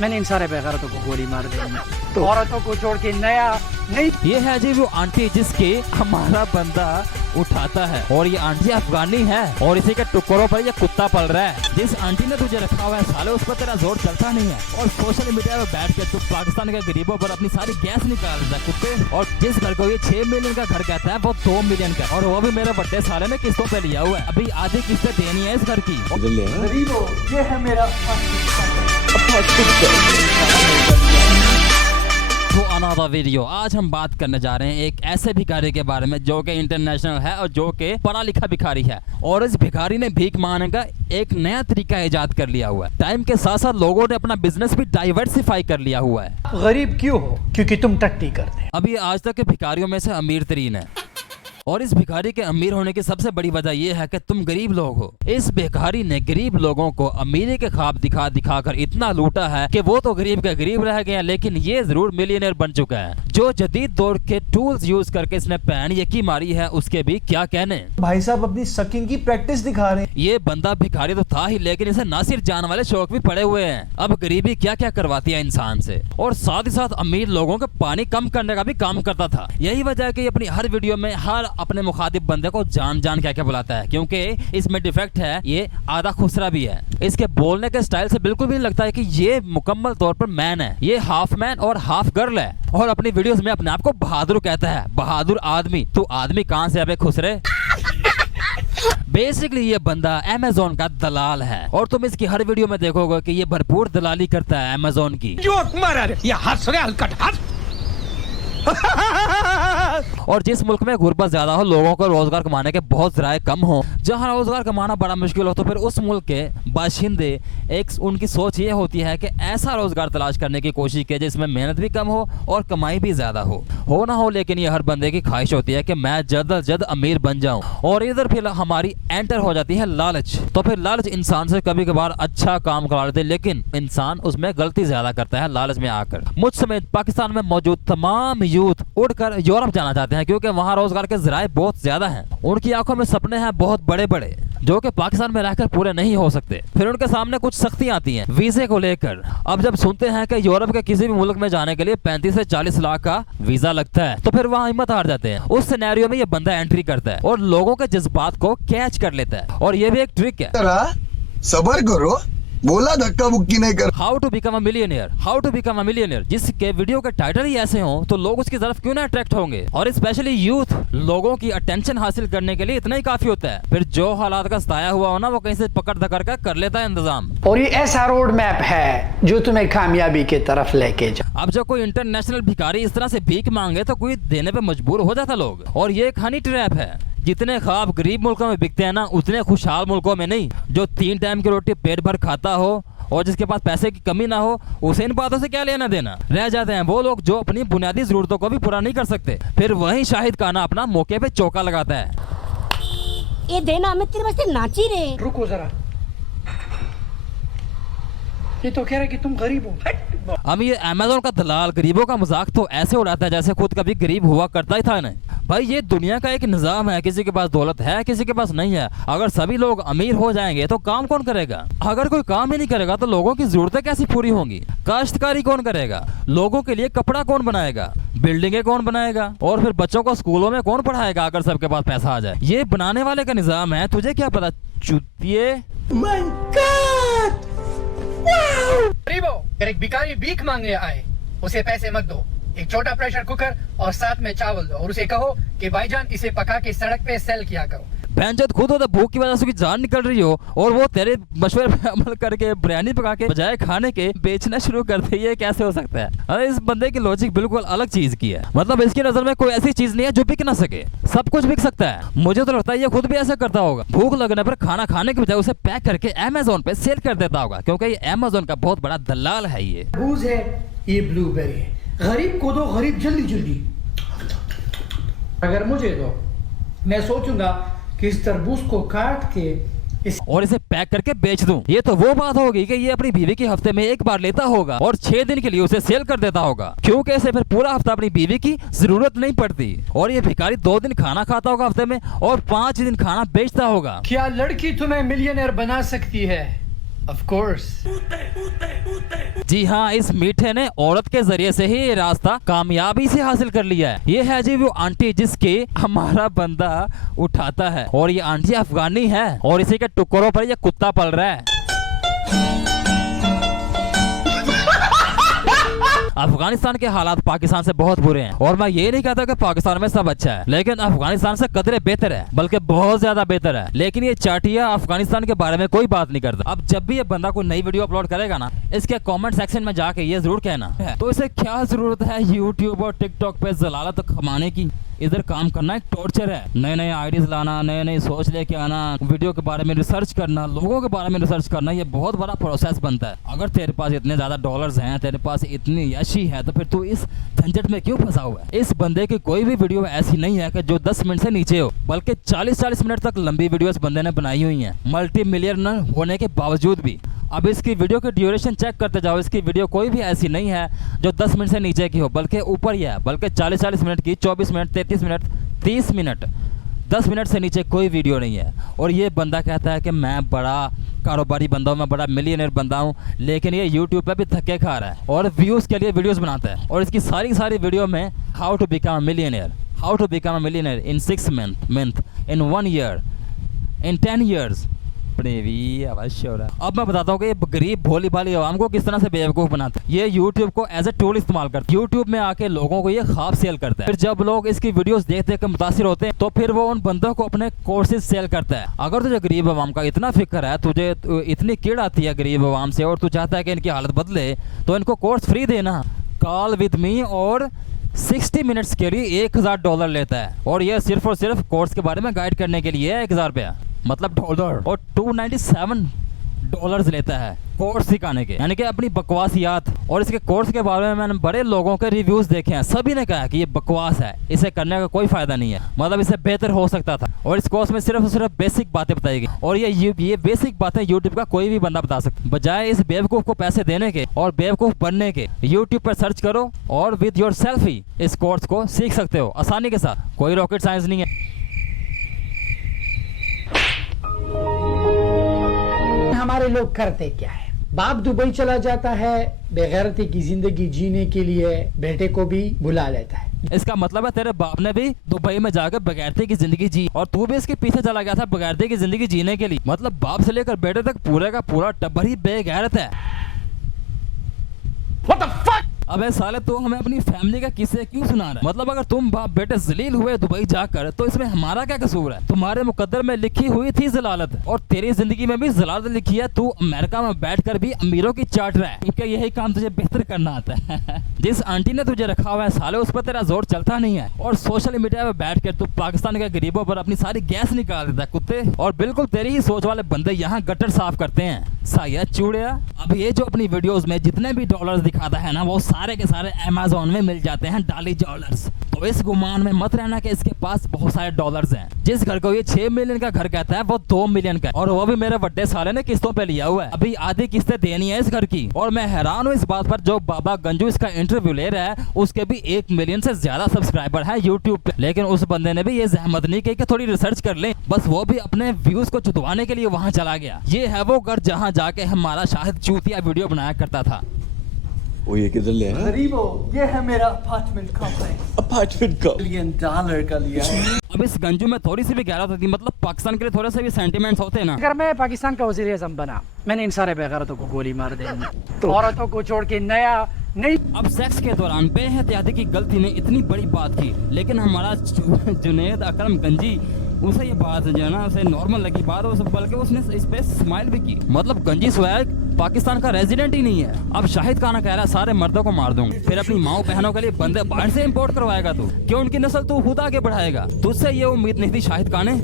मैंने इन सारे बेगैरतों को गोली मार दी, तो औरतों को छोड़ के नया नहीं। ये है जी वो आंटी जिसके हमारा बंदा उठाता है, और ये आंटी अफगानी है और इसी के टुकड़ों पर ये कुत्ता पल रहा है। जिस आंटी ने तुझे रखा हुआ है साले, उस पर तेरा जोर चलता नहीं है, और सोशल मीडिया पर बैठ के तू पाकिस्तान के गरीबों पर अपनी सारी गैस निकाल रहा है कुत्ते। और जिस घर को ये 6 मिलियन का घर कहता है वो 2 मिलियन का, और वो भी मेरे बड़े साले ने किस्तों पे लिया हुआ है। अभी आधी किस्तें देनी है इस घर की। गरीबों, ये है मेरा तो अनदर वीडियो। आज हम बात करने जा रहे हैं एक ऐसे भिखारी के बारे में जो कि इंटरनेशनल है और जो कि पढ़ा लिखा भिखारी है, और इस भिखारी ने भीख मांगने का एक नया तरीका इजाद कर लिया हुआ है। टाइम के साथ साथ लोगों ने अपना बिजनेस भी डाइवर्सिफाई कर लिया हुआ है। गरीब क्यों हो? क्योंकि तुम टट्टी करते हैं। अभी आज तक के भिखारियों में से अमीर तरीन है, और इस भिखारी के अमीर होने की सबसे बड़ी वजह यह है कि तुम गरीब लोग हो। इस भिखारी ने गरीब लोगों को अमीरी के ख्वाब दिखा दिखा कर इतना लूटा है कि वो तो गरीब का गरीब रह गया, लेकिन ये जरूर मिलियनेयर बन चुका है। जो जदीद दौर के टूल्स यूज करके इसने पैन यकी मारी है, उसके भी क्या कहने। भाई साहब अपनी सकिंग की प्रैक्टिस दिखा रहे हैं। ये बंदा भिखारी तो था ही, लेकिन इसे ना सिर्फ जान वाले शौक भी पड़े हुए हैं। अब गरीबी क्या क्या करवाती है इंसान से, और साथ ही साथ अमीर लोगों के पानी कम करने का भी काम करता था। यही वजह है कि अपनी हर वीडियो में हर अपने मुखातिब बंदे को जान जान क्या क्या बुलाता है, क्योंकि इसमें डिफेक्ट है, ये आधा खुसरा भी है। इसके बोलने के स्टाइल से बिल्कुल भी नहीं लगता है कि ये मुकम्मल तौर पर मैन है। ये हाफ मैन और हाफ गर्ल है, और अपनी वीडियोस में अपने आप को बहादुर कहता है। बहादुर आदमी? तू आदमी कहां से अबे खुसरे। बेसिकली ये बंदा अमेज़न का दलाल है, और तुम इसकी हर वीडियो में देखोगे कि ये भरपूर दलाली करता है अमेज़न की। और जिस मुल्क में गुर्बत ज्यादा हो, लोगों को रोजगार कमाने के बहुत जराए कम हो, जहाँ रोजगार कमाना बड़ा मुश्किल हो, तो फिर उस मुल्क के बाशिंदे उनकी सोच ये होती है कि ऐसा रोजगार तलाश करने की कोशिश की जिसमें मेहनत भी कम हो और कमाई भी ज्यादा हो ना हो। लेकिन ये हर बंदे की ख्वाहिश होती है कि मैं जल्द अज जल्द अमीर बन जाऊं, और इधर फिर हमारी एंटर हो जाती है लालच। तो फिर लालच इंसान से कभी कभार अच्छा काम करा लेते, लेकिन इंसान उसमें गलती ज्यादा करता है लालच में आकर। मुझ समेत पाकिस्तान में मौजूद तमाम यूथ उड़कर यूरोप जाना चाहते हैं, क्योंकि वहाँ रोजगार के जराए बहुत ज्यादा हैं। उनकी आंखों में सपने हैं बहुत बड़े बड़े, जो कि पाकिस्तान में रहकर पूरे नहीं हो सकते। फिर उनके सामने कुछ सख्ती आती हैं वीजे को लेकर। अब जब सुनते हैं कि यूरोप के किसी भी मुल्क में जाने के लिए 35 से 40 लाख का वीजा लगता है, तो फिर वहाँ हिम्मत हार जाते हैं। उस सिनेरियो में ये बंदा एंट्री करता है और लोगों के जज्बात को कैच कर लेता है, और ये भी एक ट्रिक है। सबर करो, बोला धक्का मुक्की नहीं कर। How to become a millionaire, how to become a millionaire, जिसके वीडियो के टाइटल ही ऐसे हों तो लोग उसकी तरफ क्यों ना अट्रैक्ट होंगे। और स्पेशली यूथ लोगों की अटेंशन हासिल करने के लिए इतना ही काफी होता है। फिर जो हालात का सताया हुआ हो ना, वो कहीं से पकड़ धकड़ कर लेता है इंतजाम। और ये ऐसा रोड मैप है जो तुम्हें कामयाबी की तरफ लेके जा। अब जब कोई इंटरनेशनल भिखारी इस तरह से भीख मांगे तो कोई देने पे मजबूर हो जाता लोग। और ये एक हनी ट्रैप है। जितने ख्वाब गरीब मुल्कों में बिकते हैं ना, उतने खुशहाल मुल्कों में नहीं। जो 3 टाइम की रोटी पेट भर खाता हो और जिसके पास पैसे की कमी ना हो, उसे इन बातों से क्या लेना देना। रह जाते हैं वो लोग जो अपनी बुनियादी जरूरतों को भी पूरा नहीं कर सकते। फिर वही शाहिद खाना अपना मौके पे चौका लगाता है। ये देना हमें तेरे वास्ते नाची रे। रुको जरा, ये तो कह रहा है कि तुम गरीब हो। हम ये अमेज़न का दलाल गरीबों का मजाक तो ऐसे उड़ाता है जैसे खुद कभी गरीब हुआ करता ही था ना। भाई ये दुनिया का एक निजाम है, किसी के पास दौलत है किसी के पास नहीं है। अगर सभी लोग अमीर हो जाएंगे तो काम कौन करेगा? अगर कोई काम ही नहीं करेगा तो लोगों की जरूरतें कैसी पूरी होंगी? काश्तकारी कौन करेगा? लोगों के लिए कपड़ा कौन बनाएगा? बिल्डिंगें कौन बनाएगा? और फिर बच्चों को स्कूलों में कौन पढ़ाएगा अगर सबके पास पैसा आ जाए? ये बनाने वाले का निजाम है, तुझे क्या पता चुतिए। गरीबों, एक भिखारी भीख मांगने आए, उसे पैसे मत दो, एक छोटा प्रेशर कुकर और साथ में चावल दो, और उसे कहो कि भाईजान इसे पका के सड़क पे सेल किया करो। बेंचत खुद हो तो भूख की वजह से उसकी जान निकल रही हो, और वो तेरे मशवरे पे अमल करके बिरयानी पका के बजाय खाने के बेचना शुरू कर दे। ये कैसे हो सकता है? अरे इस बंदे की लॉजिक बिल्कुल अलग चीज की है। मतलब इसकी नजर में कोई ऐसी चीज नहीं है जो बिक ना सके, सब कुछ बिक सकता है। मुझे तो लगता है ये खुद भी ऐसा करता होगा। भूख लगने पर खाना खाने के बजाय उसे पैक करके अमेज़न पे सेल कर देता होगा, क्योंकि ये अमेज़न का बहुत बड़ा दलाल है। ये तरबूज है, ये ब्लूबेरी है। गरीब को दो, गरीब जल्दी जल्दी। अगर मुझे दो, मैं सोचूंगा कि इस तरबूज को काट के और इसे पैक करके बेच दूं। ये तो वो बात होगी कि ये अपनी बीवी की हफ्ते में एक बार लेता होगा और 6 दिन के लिए उसे सेल कर देता होगा, क्योंकि इसे फिर पूरा हफ्ता अपनी बीवी की जरूरत नहीं पड़ती। और ये भिखारी 2 दिन खाना खाता होगा हफ्ते में और 5 दिन खाना बेचता होगा। क्या लड़की तुम्हें मिलियनेयर बना सकती है? Of course. जी हाँ, इस मीठे ने औरत के जरिए से ही ये रास्ता कामयाबी से हासिल कर लिया है। ये है जी वो आंटी जिसके हमारा बंदा उठाता है, और ये आंटी अफगानी है और इसी के टुकड़ों पर ये कुत्ता पल रहा है। अफगानिस्तान के हालात पाकिस्तान से बहुत बुरे हैं, और मैं ये नहीं कहता कि पाकिस्तान में सब अच्छा है, लेकिन अफगानिस्तान से कदरे बेहतर है, बल्कि बहुत ज्यादा बेहतर है। लेकिन ये चाटिया अफगानिस्तान के बारे में कोई बात नहीं करता। अब जब भी ये बंदा कोई नई वीडियो अपलोड करेगा ना, इसके कमेंट सेक्शन में जाके ये जरूर कहना है तो इसे क्या जरूरत है यूट्यूब और टिकटॉक पे जलालत कमाने की। इधर काम करना एक टॉर्चर है। नए नए आइडियाज लाना, नए नए सोच लेके आना, वीडियो के बारे में रिसर्च करना, लोगों के बारे में रिसर्च करना, ये बहुत बड़ा प्रोसेस बनता है। अगर तेरे पास इतने ज्यादा डॉलर्स हैं, तेरे पास इतनी यशी है, तो फिर तू इस झंझट में क्यों फंसा हुआ है। इस बंदे की कोई भी वीडियो ऐसी नहीं है कि जो 10 मिनट से नीचे हो, बल्कि 40-40 मिनट तक लंबी वीडियो इस बंदे ने बनाई हुई है, मल्टी मिलियनर होने के बावजूद भी। अब इसकी वीडियो की ड्यूरेशन चेक करते जाओ, इसकी वीडियो कोई भी ऐसी नहीं है जो 10 मिनट से नीचे की हो, बल्कि ऊपर ही है, बल्कि 40-40 मिनट की, 24 मिनट, 33 मिनट, 30 मिनट, 10 मिनट से नीचे कोई वीडियो नहीं है। और ये बंदा कहता है कि मैं बड़ा कारोबारी बंदा हूँ, मैं बड़ा मिलियनर बंदा हूँ, लेकिन ये यूट्यूब पे भी धक्के खा रहा है और व्यूज़ के लिए वीडियोस बनाता है। और इसकी सारी वीडियो में how to become a millionaire, how to become a millionaire in 6 month, in 1 year, in 10 years. अवश्य हो रहा है। अब मैं बताता हूँ कि ये गरीब भोली भाली आवाम को किस तरह से बेवकूफ बनाता है। ये यूट्यूब को एज ए टूल इस्तेमाल करता है। यूट्यूब में आके लोगों को ये ख्वाब सेल करता है। फिर जब लोग इसकी वीडियोस देख देख कर मुतासिर होते हैं, तो फिर वो उन बंदों को अपने कोर्सेज सेल करता है। अगर तुझे गरीब आवाम का इतना फिक्र है, तुझे इतनी कीड़ आती है गरीब आवाम से, और तू चाहता है कि इनकी हालत बदले, तो इनको कोर्स फ्री देना। कॉल विद मी और 60 मिनट्स के लिए $1000 लेता है, और ये सिर्फ और सिर्फ कोर्स के बारे में गाइड करने के लिए 1000 रुपया, मतलब $1, और $297 लेता है कोर्स सिखाने के, यानी कि अपनी बकवासियात। और इसके कोर्स के बारे में मैंने बड़े लोगों के रिव्यूज देखे हैं, सभी ने कहा कि ये बकवास है, इसे करने का कोई फायदा नहीं है, मतलब इससे बेहतर हो सकता था। और इस कोर्स में सिर्फ और सिर्फ बेसिक बातें बताई गई, और ये बेसिक बातें यूट्यूब का कोई भी बंदा बता सकता। बजाय इस बेवकूफ को पैसे देने के और बेवकूफ बनने के, यूट्यूब पर सर्च करो और विद योर सेल्फ ही इस कोर्स को सीख सकते हो आसानी के साथ। कोई रॉकेट साइंस नहीं है। हमारे लोग करते क्या है, बाप दुबई चला जाता है बेगैरती की जिंदगी जीने के लिए, बेटे को भी बुला लेता है। इसका मतलब है तेरे बाप ने भी दुबई में जाकर बगैरती की जिंदगी जी, और तू भी इसके पीछे चला गया था बगैरती की जिंदगी जीने के लिए। मतलब बाप से लेकर बेटे तक पूरे का पूरा टब्बर ही बेगैरत है। What the fuck? अबे साले तू हमें अपनी फैमिली का किस्से क्यों सुना रहा है? मतलब अगर तुम बाप बेटे जलील हुए दुबई जाकर, तो इसमें हमारा क्या कसूर है? तुम्हारे मुकद्दर में लिखी हुई थी जलालत, और तेरी जिंदगी में भी जलालत लिखी है। तू अमेरिका में बैठकर भी अमीरों की चाट रहा है, क्योंकि यही काम तुझे बेहतर करना आता है। जिस आंटी ने तुझे रखा हुआ है साले, उस पर तेरा जोर चलता नहीं है, और सोशल मीडिया पे बैठकर तू पाकिस्तान के गरीबों पर अपनी सारी गैस निकाल देता है कुत्ते। और बिल्कुल तेरी ही सोच वाले बंदे यहाँ गटर साफ करते हैं। साया चूड़िया, अब ये जो अपनी वीडियोस में जितने भी डॉलर्स दिखाता है ना, वो सारे के सारे अमेज़न में मिल जाते हैं डाली डॉलर्स। तो इस गुमान में मत रहना कि इसके पास बहुत सारे डॉलर्स हैं। जिस घर को ये 6 मिलियन का घर कहता है, वो 2 मिलियन का है, और वो भी मेरे बड्डे साले ने किस्तों पे लिया हुआ है। अभी आधी किस्तें देनी है इस घर की। और मैं हैरान हूँ इस बात पर, जो बाबा गंजू इसका इंटरव्यू ले रहा है, उसके भी 1 मिलियन से ज्यादा सब्सक्राइबर है यूट्यूब पे। लेकिन उस बंदे ने भी ये जहमत नहीं की कि थोड़ी रिसर्च कर ले, बस वो भी अपने व्यूज को चुदवाने के लिए वहां चला गया। ये है वो घर जहाँ जाके हमारा शाहिद चूतिया वीडियो बनाया करता था। वो ये किधर ले आया? गरीबो, ये है मेरा अपार्टमेंट कॉम्प्लेक्स, अपार्टमेंट का $1 का लिया है। अब इस गंजू में थोड़ी सी भी गैरत होती, मतलब पाकिस्तान के लिए थोड़े से भी सेंटिमेंट्स होते हैं ना। अगर मैं पाकिस्तान का वज़ीर आज़म बना, मैंने इन सारे बेगैरतों को गोली मार देनी, तो औरतों को छोड़ के नया नहीं। अब सेक्स के दौरान बेहतियाती की गलती ने इतनी बड़ी बात की, लेकिन हमारा जुनैद अकरम गंजी, उसे ये बात जो है ना, उसे नॉर्मल लगी बात, बल्कि उसने इस पे स्माइल भी की। मतलब गंजी स्वैग पाकिस्तान का रेजिडेंट ही नहीं है। अब शाहिद खाना कह रहा है सारे मर्दों को मार दूंगा, फिर अपनी माओ बहनों के लिए बंदे बाहर से इंपोर्ट करवाएगा तू, क्यों उनकी नस्ल तू खुद आगे बढ़ाएगा? तुझसे ये उम्मीद नहीं थी शाहिद खाने।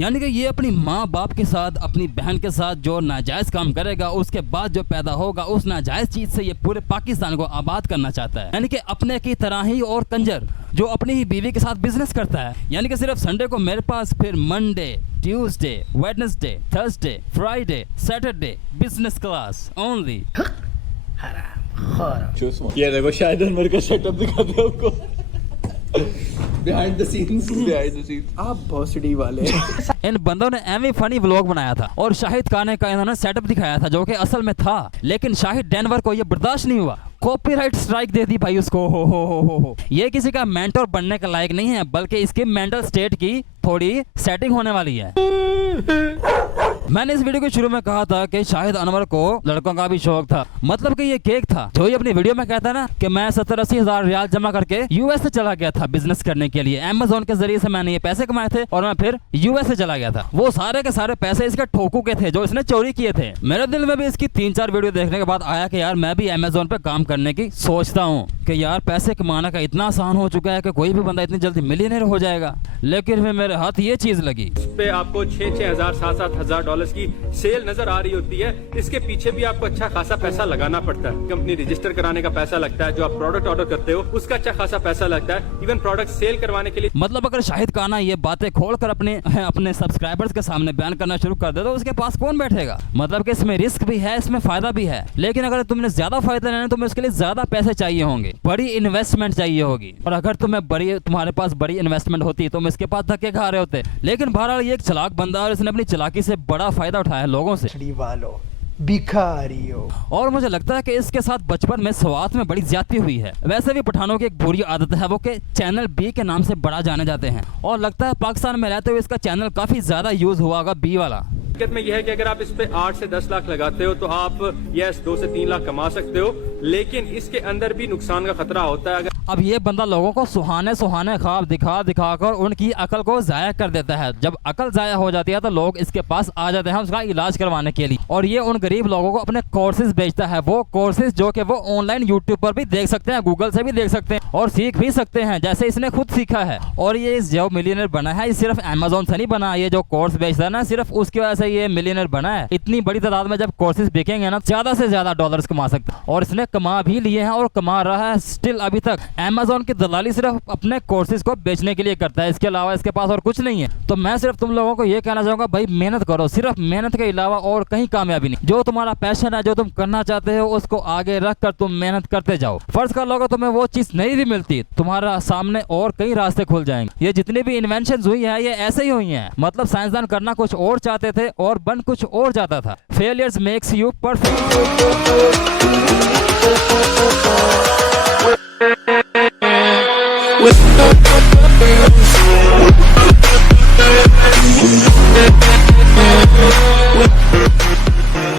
यानी कि ये अपनी माँ बाप के साथ, अपनी बहन के साथ जो नाजायज काम करेगा, उसके बाद जो पैदा होगा उस नाजायज चीज से ये पूरे पाकिस्तान को आबाद करना चाहता है। यानी कि अपने की तरह ही और कंजर जो अपनी ही बीवी के साथ बिजनेस करता है। यानी कि सिर्फ संडे को मेरे पास, फिर Monday, Tuesday, Wednesday, Thursday, Friday, Saturday business class only. ये देखो शाहिद अनवर का सेटअप दिखाते हैं आपको बिहाइंड द सीन्स आप भोसड़ी वाले। इन बंदों ने एमी फनी व्लॉग बनाया था और शाहिद खाने का इन्होंने सेटअप दिखाया था जो कि असल में था, लेकिन शाहिद डेनवर को ये बर्दाश्त नहीं हुआ, कॉपीराइट स्ट्राइक दे दी भाई उसको। हो। ये किसी का मेंटर बनने का लायक नहीं है, बल्कि इसकी मेंटल स्टेट की थोड़ी सेटिंग होने वाली है। मैंने इस वीडियो के शुरू में कहा था कि शाहिद अनवर को लड़कों का भी शौक था, मतलब कि ये केक था जो ये अपनी वीडियो में कहता है ना कि मैं 70-80 हजार रियाल जमा करके यूएस से चला गया था बिजनेस करने के लिए, अमेज़न के जरिए से मैंने ये पैसे कमाए थे और मैं फिर यूएस से चला गया था। वो सारे के सारे पैसे इसके ठोकू के थे जो इसने चोरी किए थे। मेरे दिल में भी इसकी 3-4 वीडियो देखने के बाद आया कि यार मैं भी अमेज़न पे काम करने की सोचता हूँ कि यार पैसे कमाना का इतना आसान हो चुका है कि कोई भी बंदा इतनी जल्दी मिलियनेयर हो जाएगा, लेकिन फिर मेरे हाथ ये चीज लगी। पे आपको 6-6 हजार 7-7 हजार डॉलर्स की सेल नजर आ रही होती है, इसके पीछे भी आपको अच्छा खासा पैसा लगाना पड़ता है। कंपनी रजिस्टर कराने का पैसा लगता है, जो आप प्रोडक्ट ऑर्डर करते हो उसका अच्छा खासा पैसा लगता है, इवन प्रोडक्ट सेल करवाने के लिए। मतलब अगर शाहिद खाना ये बातें खोलकर अपने सब्सक्राइबर्स के सामने बयान करना शुरू कर दे तो उसके पास कौन बैठेगा। मतलब कि इसमें रिस्क भी है, इसमें फायदा भी है, लेकिन अगर तुमने ज्यादा फायदा लेना है तो उसके लिए ज्यादा पैसे चाहिए होंगे, बड़ी इन्वेस्टमेंट चाहिए होगी, और अगर तुम्हारे पास बड़ी इन्वेस्टमेंट होती तुम इसके पास धक्के खा रहे होते। लेकिन बहरहाल ये एक चालाक बंदा और इसने अपनी चालाकी से बड़ा फायदा उठाया लोगों से। वालों भिखारियों। और मुझे लगता है कि इसके साथ बचपन में स्वाद में बड़ी ज्यादती हुई है। वैसे भी पठानों की एक बुरी आदत है वो कि चैनल बी के नाम से बड़ा जाने जाते हैं, और लगता है पाकिस्तान में रहते हुए इसका चैनल काफी ज्यादा यूज हुआ होगा बी वाला। हकीकत में यह है कि अगर आप इस पे 8 से 10 लाख लगाते हो तो आप 2 से 3 लाख कमा सकते हो, लेकिन इसके अंदर भी नुकसान का खतरा होता है। अगर अब ये बंदा लोगों को सुहाने ख्वाब दिखा कर उनकी अकल को जाया कर देता है। जब अकल जाया हो जाती है तो लोग इसके पास आ जाते हैं उसका इलाज करवाने के लिए, और ये उन गरीब लोगों को अपने कोर्सेज बेचता है। वो कोर्सेज जो कि वो ऑनलाइन यूट्यूब पर भी देख सकते हैं, गूगल से भी देख सकते हैं और सीख भी सकते हैं, जैसे इसने खुद सीखा है। और ये जो मिलियनर बना है सिर्फ अमेज़न से नहीं बना, ये जो कोर्स बेचता है ना सिर्फ उसकी वजह से ये मिलियनर बना है। इतनी बड़ी तादाद में जब कोर्सेज बिकेंगे ना ज्यादा से ज्यादा डॉलर्स कमा सकता है, और इसने कमा भी लिए हैं और कमा रहा है स्टिल अभी तक। अमेज़न की दलाली सिर्फ अपने कोर्सेज को बेचने के लिए करता है, इसके अलावा इसके पास और कुछ नहीं है। तो मैं सिर्फ तुम लोगों को ये कहना चाहूंगा भाई मेहनत करो, सिर्फ मेहनत के अलावा और कहीं कामयाबी नहीं। जो तुम्हारा पैशन है, जो तुम करना चाहते हो उसको आगे रख कर तुम मेहनत करते जाओ। फर्ज कर लो तुम्हें वो चीज नहीं भी मिलती, तुम्हारा सामने और कई रास्ते खुल जाएंगे। ये जितनी भी इन्वेंशन हुई है ये ऐसे ही हुई है, मतलब साइंसदान करना कुछ और चाहते थे और बन कुछ और जाता था। Failures makes you perfect. with